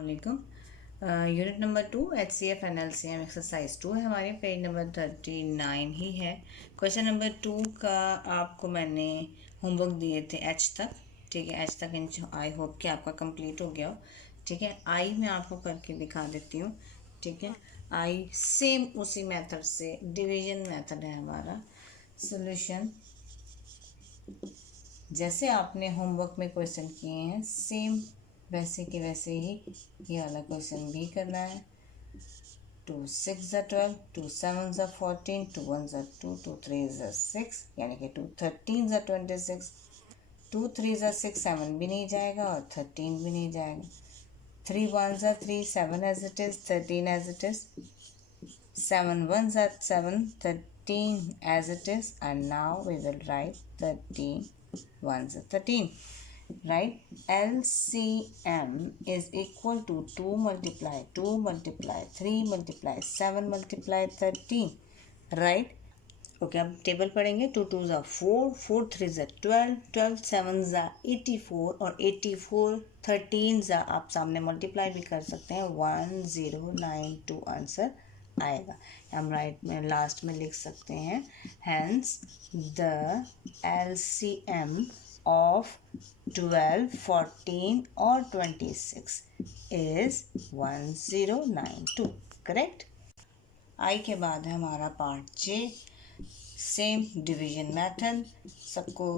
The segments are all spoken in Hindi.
वालेकुम। Unit number 2 HCF and LCM exercise 2 है हमारे, पेज नंबर 39 ही है। क्वेश्चन नंबर 2 का आपको मैंने होमवर्क दिए थे H तक, ठीक है। H तक आई होप कि आपका कंप्लीट हो गया हो, ठीक है। आई मैं आपको करके दिखा देती हूँ, ठीक है। आई सेम उसी मेथड से, डिवीजन मेथड है हमारा। सॉल्यूशन जैसे आपने होमवर्क में क्वेश्चन किए हैं सेम वैसे के वैसे ही ये वाला क्वेश्चन भी करना है। 2 6 ज़ा 12, 2 7 ज़ा 14, 2 1 ज़ा 2, 2 3 ज़ा 6, यानी कि 2 13 ज़ा 26, 2 3 ज़ा 6, 7 भी नहीं जाएगा और 13 भी नहीं जाएगा। 3 1 ज़ा 3, 7 as it is, 13 as it is, 7 1 ज़ा 7, 13 as it is, and now we will write 13 1 ज़ा 13. Right? LCM is equal to 2 multiply 2 multiply 3 multiply 7 multiply 13. Right? Okay, अब टेबल पढ़ेंगे। 2 2 ज़ा 4, 4 3 ज़ा 12, 12 7 ज़ा 84 और 84 13 ज़ा आप सामने मल्टीप्लाई भी कर सकते हैं। 1092 आंसर आएगा। हम राइट में लास्ट में लिख सकते हैं, हैंस द LCM of 12, 14 और 26 is 1092। करेक्ट। आई के बाद है हमारा पार्ट जे। सेम डिवीजन मेथड, सबको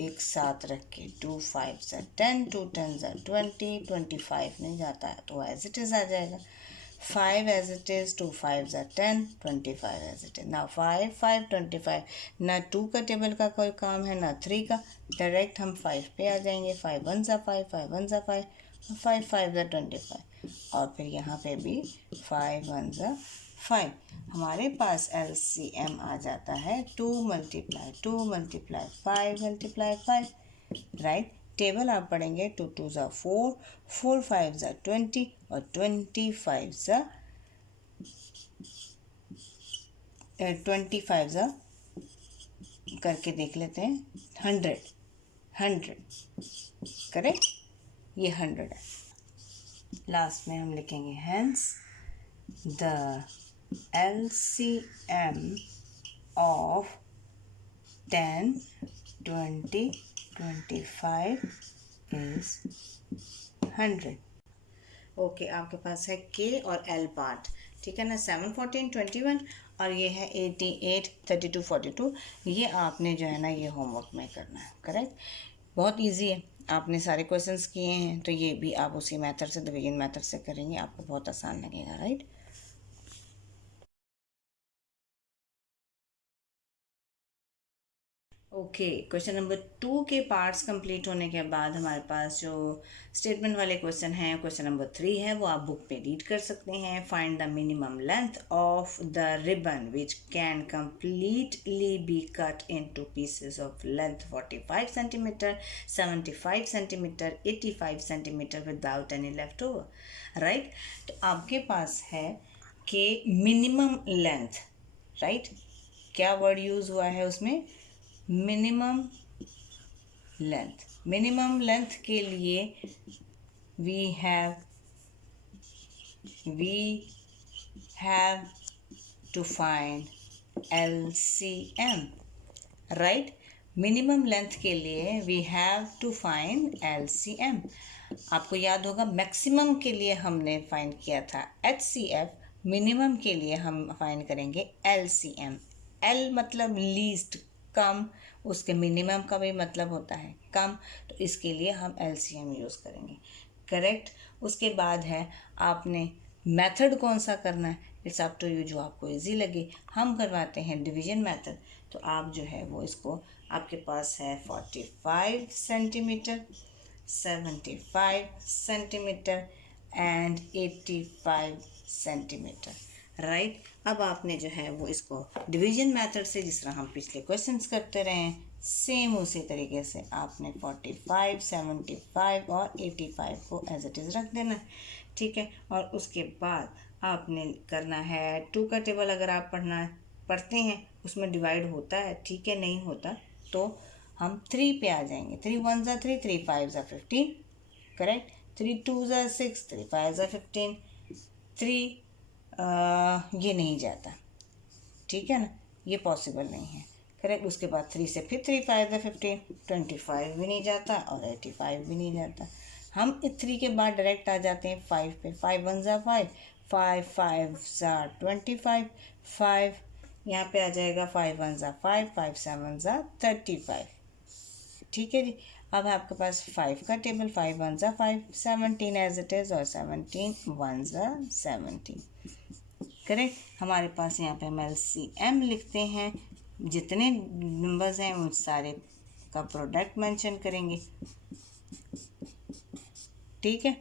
एक साथ रख के 2 5 ज़ा 10, 2 10 ज़ा 20, 25 नहीं जाता है तो एज इट इज़ आ जाएगा। 5 एज इट इज़, 2 5 ज़ा 10, 25 एज इट इज़। ना 5 5 25, ना 2 का टेबल का कोई काम है ना 3 का, डायरेक्ट हम 5 पे आ जाएंगे। 5 1 ज़ा 5, 5 1 ज़ा 5, 5 5 ज़ा 25 और फिर यहाँ पे भी 5 1 ज़ा 5। हमारे पास LCM आ जाता है 2 multiply 2 multiply 5 multiply 5। Right, table आप पढ़ेंगे। 2 2 ज़ा 4, 4 5 ज़ा 20 और 25 ज़ा करके देख लेते हैं। 100 करेक्ट, ये 100 है। लास्ट में हम लिखेंगे hence the LCM of 10, 20, 25 is 100। Okay, आपके पास है के और एल पार्ट, ठीक है ना। 7 14 21 और ये है 88 32 42। ये आपने जो है ना ये होमवर्क में करना है। करेक्ट, बहुत इजी है। आपने सारे क्वेश्चंस किए हैं तो ये भी आप उसी मेथड से, डिवीजन मेथड से करेंगे, आपको बहुत आसान लगेगा। राइट। ओके, क्वेश्चन नंबर 2 के पार्ट्स कंप्लीट होने के बाद हमारे पास जो स्टेटमेंट वाले क्वेश्चन हैं, क्वेश्चन नंबर 3 है, वो आप बुक पे रीड कर सकते हैं। Find the minimum length of the ribbon which can completely be cut into pieces of length 45 centimetre, 75 centimetre, 85 centimetre without any left over. Right, तो आपके पास है कि मिनिमम लेंथ, राइट, क्या वर्ड यूज़ हुआ है उसमें, मिनिमम लेंथ। मिनिमम लेंथ के लिए we have to find LCM। Right, minimum length के लिए we have to find LCM। आपको याद होगा मैक्सिमम के लिए हमने फाइंड किया था HCF, मिनिमम के लिए हम फाइंड करेंगे LCM। L मतलब लीस्ट, कम, उसके मिनिमम का भी मतलब होता है कम, तो इसके लिए हम LCM यूज़ करेंगे। करेक्ट। उसके बाद है आपने मेथड कौन सा करना है, इट्स अप टू यू, जो आपको इजी लगे। हम करवाते हैं डिवीजन मेथड, तो आप जो है वो इसको, आपके पास है 45 centimetre, 75 centimetre and 85 centimetre. Right, अब आपने जो है वो इसको डिवीजन मेथड से, जिस तरह हम पिछले क्वेश्चंस करते रहे हैं, सेम उसी तरीके से आपने 45 75 और 85 को एज इट इज़ रख देना है। ठीक है, और उसके बाद आपने करना है 2 का टेबल। अगर आप पढ़ते हैं उसमें डिवाइड होता है, ठीक है, नहीं होता तो हम 3 पे आ जाएंगे। 3 1 ज़ा 3, 3 5 ज़ा 15, करेक्ट। 3 2 ज़ा 6, 3 5 ज़ा 15, 3 ये नहीं जाता, ठीक है ना, ये पॉसिबल नहीं है, करेक्ट। उसके बाद 3 से फिर 3 5 ज़ा 15, 25 भी नहीं जाता और 85 भी नहीं जाता। हम इस 3 के बाद डायरेक्ट आ जाते हैं 5 पे। 5 1 ज़ा 5, 5 5 ज़ा 25, 5 यहाँ पे आ जाएगा 5 1 ज़ा 5, 5 7 ज़ा 35, ठीक है जी। अब आपके पास 5 का टेबल, 5 1 ज़ा 5, 17 एज इट इज़ और 17 1 ज़ा 17, करेक्ट। हमारे पास यहाँ पे हम LCM लिखते हैं, जितने नंबर्स हैं उन सारे का प्रोडक्ट मेंशन करेंगे, ठीक है।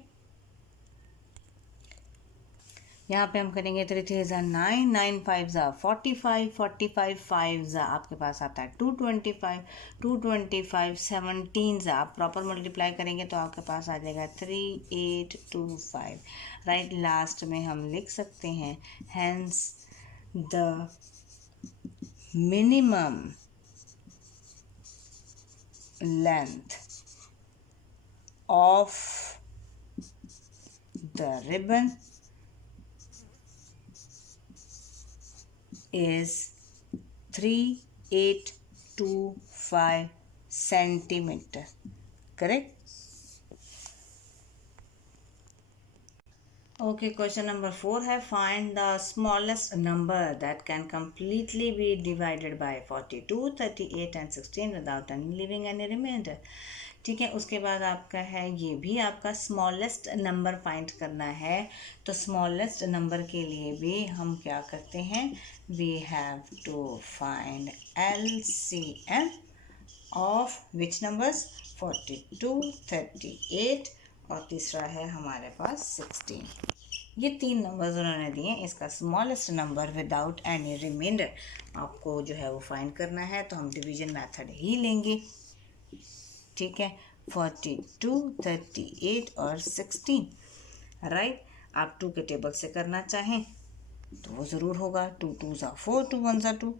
यहाँ पे हम करेंगे 3 3 ज़ा 9, 9 5 ज़ा 45, 45 5 ज़ा आपके पास आता है 225, 225 17 ज़ा आप प्रॉपर मल्टीप्लाई करेंगे तो आपके पास आ जाएगा 3825, राइट। लास्ट में हम लिख सकते हैं hence the minimum length of the ribbon is 3825 centimeter, correct. Okay, question number 4 है find the smallest number that can completely be divided by 42, 38 and 16 without leaving any remainder, ठीक है। उसके बाद आपका है ये भी आपका स्मॉलेस्ट नंबर फाइंड करना है। तो स्मॉलेस्ट नंबर के लिए भी हम क्या करते हैं, we have to find LCM of which numbers, 42, 38 और तीसरा है हमारे पास 16। ये 3 नंबर्स उन्होंने दिए, इसका smallest number without any remainder आपको जो है वो फाइंड करना है। तो हम डिवीजन मेथड ही लेंगे, ठीक है। 42, 38 और 16, राइट। आप 2 के टेबल से करना चाहें तो वो ज़रूर होगा 2 2 ज़ा 4, 2 1 ज़ा 2,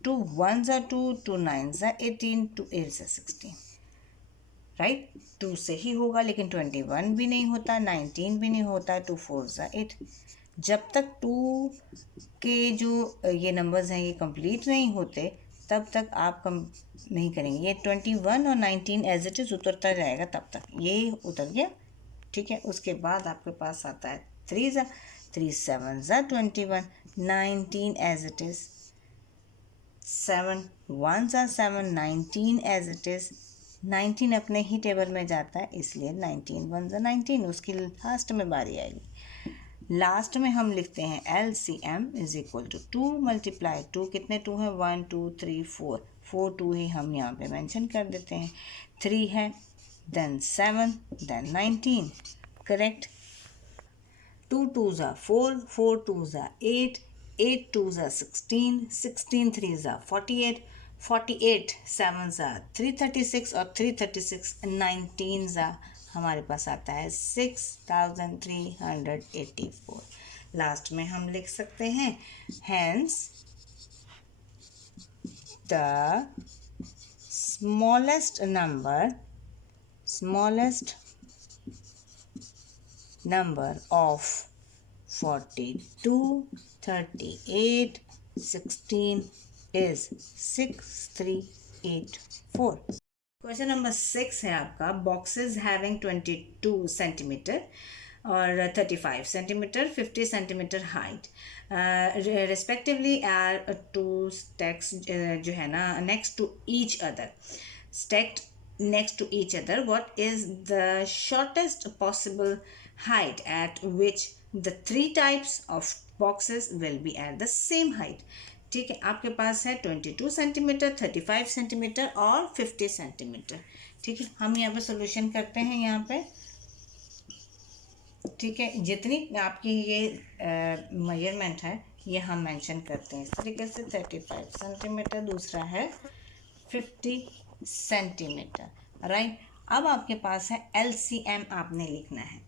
2 1 ज़ा 2, 2 9 ज़ा 18, 2 8 ज़ा 16, राइट। 2 से ही होगा, लेकिन 21 भी नहीं होता, 19 भी नहीं होता, 2 4 ज़ा 8। जब तक 2 के जो ये नंबर्स हैं ये कंप्लीट नहीं होते तब तक आप कम नहीं करेंगे। ये 21 और 19 एज इट इज़ उतरता जाएगा, तब तक ये उतर गया, ठीक है। उसके बाद आपके पास आता है 3 ज़ा 3 7 ज़ा 21, 19 एज इट इज़, 7 1 ज़ा 7, 19 एज इट इज़, 19 अपने ही टेबल में जाता है इसलिए 19 1 ज़ा 19, उसकी लास्ट में बारी आएगी। लास्ट में हम लिखते हैं LCM is equal to 2 multiply 2, कितने 2 हैं, 1 2 3 4, 4 2 ही हम यहाँ पे मेंशन कर देते हैं, 3 है, देन 7, देन 19, करेक्ट। 2 2 ज़ा 4, 4 2 ज़ा 8, 8 2 ज़ा 16, 16 3 ज़ा 48, 48 7 ज़ा 336 और 336 19 ज़ा हमारे पास आता है 6384। लास्ट में हम लिख सकते हैं hence the smallest number of 42, 38, 16 is 6384। Question number 6 है आपका, बॉक्सेस हैविंग 22 सेंटीमीटर और 35 centimetre 50 centimetre height respectively are to stacks जो है ना next to each other, stacked next to each other. What is the shortest possible height at which the 3 types of boxes will be at the same height? ठीक है, आपके पास है 22 सेंटीमीटर, 35 सेंटीमीटर और 50 सेंटीमीटर, ठीक है। हम यहाँ पे सोल्यूशन करते हैं यहाँ पे, ठीक है। जितनी आपकी ये मेजरमेंट है ये हम मेंशन करते हैं इस तरीके से, 35 सेंटीमीटर, दूसरा है 50 सेंटीमीटर, राइट। अब आपके पास है LCM आपने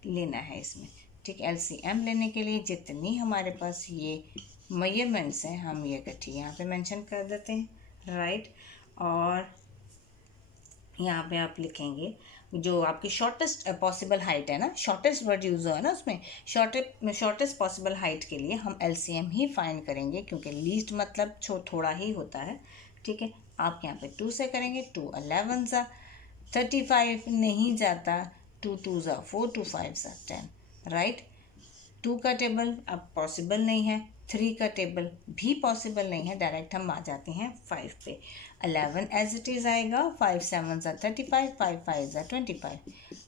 लेना है इसमें, ठीक। LCM लेने के लिए जितनी हमारे पास ये मेजरमेंट्स हैं हम ये इकट्ठी यहाँ पे मेंशन कर देते हैं, राइट। और यहाँ पे आप लिखेंगे जो आपकी शॉर्टेस्ट पॉसिबल हाइट है ना, शॉर्टेस्ट वर्ड यूज़ हुआ है ना उसमें, शॉर्टेस्ट पॉसिबल हाइट के लिए हम एलसीएम ही फाइंड करेंगे, क्योंकि लीस्ट मतलब थोड़ा ही होता है। ठीक है, आप यहाँ पे 2 से करेंगे, 2 11 सा 35 नहीं जाता, 2 2 ज़ा 4, 2 5 ज़ा 10, राइट। 2 का टेबल अब पॉसिबल नहीं है, 3 का टेबल भी पॉसिबल नहीं है, डायरेक्ट हम आ जाते हैं 5 पे। 11 एज इट इज़ आएगा, 5 7 ज़ा 35, 5 5 ज़ा 25,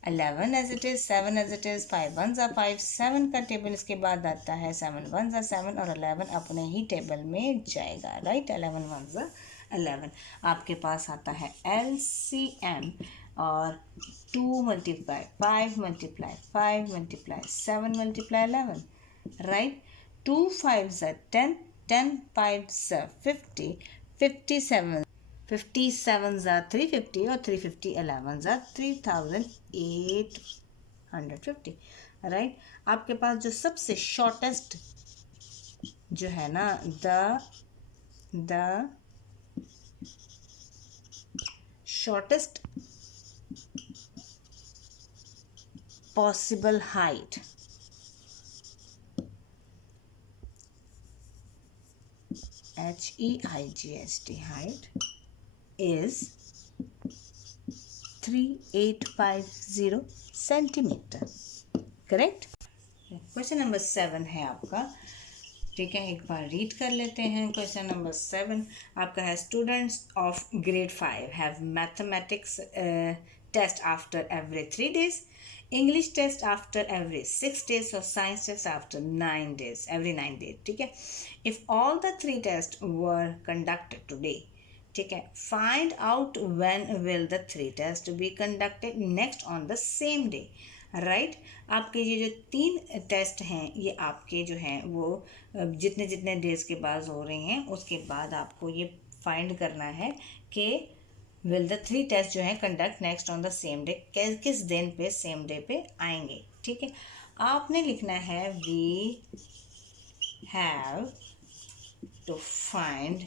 11 as it is, 7 as it is, 5 1 ज़ा 5, 7 का टेबल इसके बाद आता है, 7 1 ज़ा 7 और 11 अपने ही टेबल में जाएगा, राइट। 11 1 ज़ा 11। आपके पास आता है LCM, और 2 multiply 5 multiply 5 multiply 7 multiply 11, right. 2 5 ज़ा 10, 10 5 ज़ा 50, 57 57 ज़ा 350 और 350 11 ज़ा 3850, राइट। आपके पास जो सबसे शॉर्टेस्ट जो है ना, the shortest possible height HEIGST height is 3850 centimetre, correct. Question number 7 है आपका, ठीक है, एक बार रीड कर लेते हैं। क्वेश्चन नंबर 7 आपका है, students of grade 5 have mathematics test after every 3 days, English test after every 6 days और science test after 9 days, every 9 days, ठीक है। If all the 3 test were conducted today, ठीक है, find out when will the 3 test be conducted next on the same day, right. आपके ये जो 3 टेस्ट हैं ये आपके जो हैं वो जितने जितने डेज के बाद हो रहे हैं उसके बाद आपको ये फाइंड करना है कि विल द 3 टेस्ट जो है conduct next on the same day, किस दिन पे सेम डे पे आएंगे, ठीक है। आपने लिखना है we have to find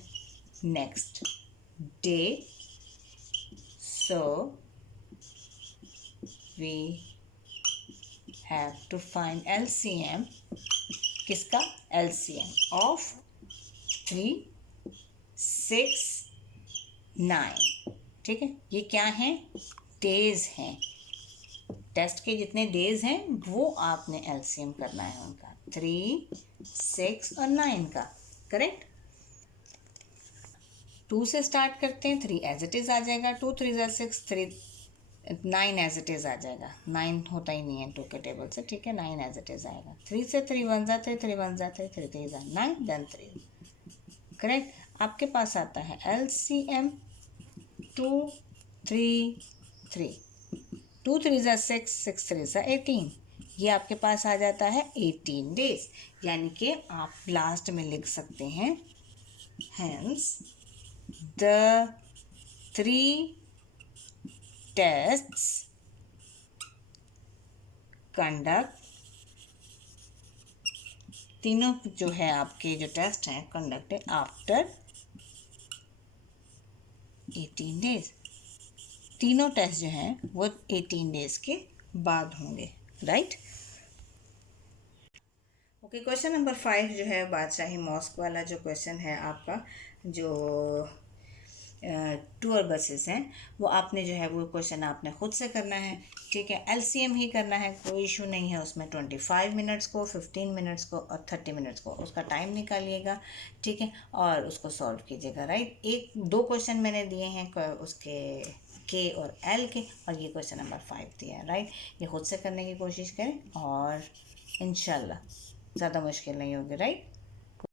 next day, so we have to find LCM, किसका LCM ऑफ 3 6 9, ठीक है। ये क्या है, डेज हैं, टेस्ट के जितने डेज हैं वो आपने LCM करना है उनका, 3 6 और 9 का, करेक्ट। 2 से स्टार्ट करते हैं, 3 एज इट इज़ आ जाएगा, 2 3 ज़ा 6, 3 9 एज इट इज़ आ जाएगा, 9 होता ही नहीं है 2 के टेबल से, ठीक है, 9 एज इट इज़ आएगा। 3 से 3 1 ज़ा 3, 3 1 ज़ा 3, 3 3 ज़ा 9, देन 3, करेक्ट। आपके पास आता है LCM 2 3 3, 2 3 ज़ा 6, 6 3 ज़ा 18, ये आपके पास आ जाता है 18 डेज, यानी कि आप लास्ट में लिख सकते हैं हैंस द 3 टेस्ट्स कंडक्ट, तीनों जो है आपके जो टेस्ट हैं कंडक्टेड आफ्टर 18 डेज, तीनों टेस्ट जो हैं वो 18 डेज के बाद होंगे, राइट। ओके, क्वेश्चन नंबर 5 जो है बादशाही मॉस्क वाला जो क्वेश्चन है आपका, जो टूर बसेस हैं वो आपने जो है वो क्वेश्चन आपने खुद से करना है, ठीक है। LCM ही करना है, कोई इशू नहीं है उसमें। 25 मिनट्स को, 15 मिनट्स को और 30 मिनट्स को उसका टाइम निकालिएगा, ठीक है, और उसको सॉल्व कीजिएगा, राइट। 1-2 क्वेश्चन मैंने दिए हैं उसके K और L के, और ये क्वेश्चन नंबर 5 दिया है, राइट। ये खुद से करने की कोशिश करें और इंशाल्लाह ज़्यादा मुश्किल नहीं होगी, राइट।